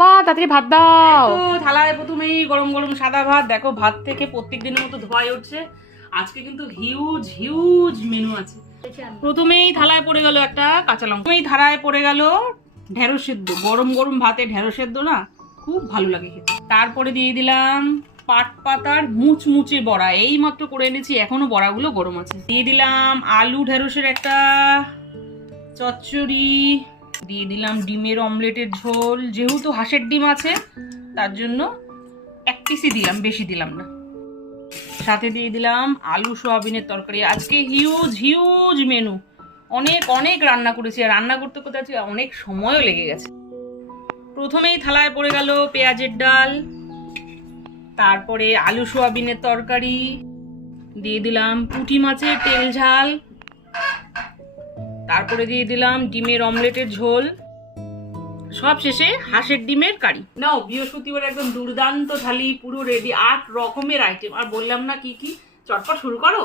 বাবা তাড়াতাড়ি ভাত দাও। তো থালায় প্রথমেই গরম গরম সাদা ভাত। দেখো ভাত থেকে প্রত্যেক দিনের মতো ধোয়াই উঠছে। আজকে কিন্তু হিউজ হিউজ মেনু আছে। প্রথমেই থালায় পড়ে গেল একটা কাঁচা লঙ্কা, প্রথমেই থালায় পড়ে গেল ঢেঁড়স সেদ্ধ। গরম গরম ভাতে ঢেঁড়স সেদ্ধ না খুব ভালো লাগে খেতে। তারপরে দিয়ে দিলাম পাট পাতার মুচমুচে বড়া, এই মাত্র করে এনেছি, এখনো বড়াগুলো গরম আছে। দিয়ে দিলাম আলু ঢেঁড়সের একটা চচ্চড়ি, দিয়ে দিলাম ডিমের অমলেটের ঝোল। যেহেতু হাঁসের ডিম আছে তার জন্য এক পিসই দিলাম, বেশি দিলাম না। সাথে দিয়ে দিলাম আলু সোয়াবিনের তরকারি। আজকে হিউজ হিউজ মেনু, অনেক অনেক রান্না করেছি। আর রান্না করতে করতে আজকে অনেক সময়ও লেগে গেছে। প্রথমেই থালায় পড়ে গেল পেঁয়াজের ডাল, তারপরে আলু সোয়াবিনের তরকারি, দিয়ে দিলাম পুঁটি মাছের তেল ঝাল, তারপরে দিয়ে দিলাম ডিমের অমলেটের ঝোল, সব শেষে হাঁসের ডিমের কারি। নাও বৃহস্পতিবার একদম দুর্দান্ত থালি পুরো রেডি, 8 রকমের আইটেম। আর বললাম না কি কি, চটপট শুরু করো।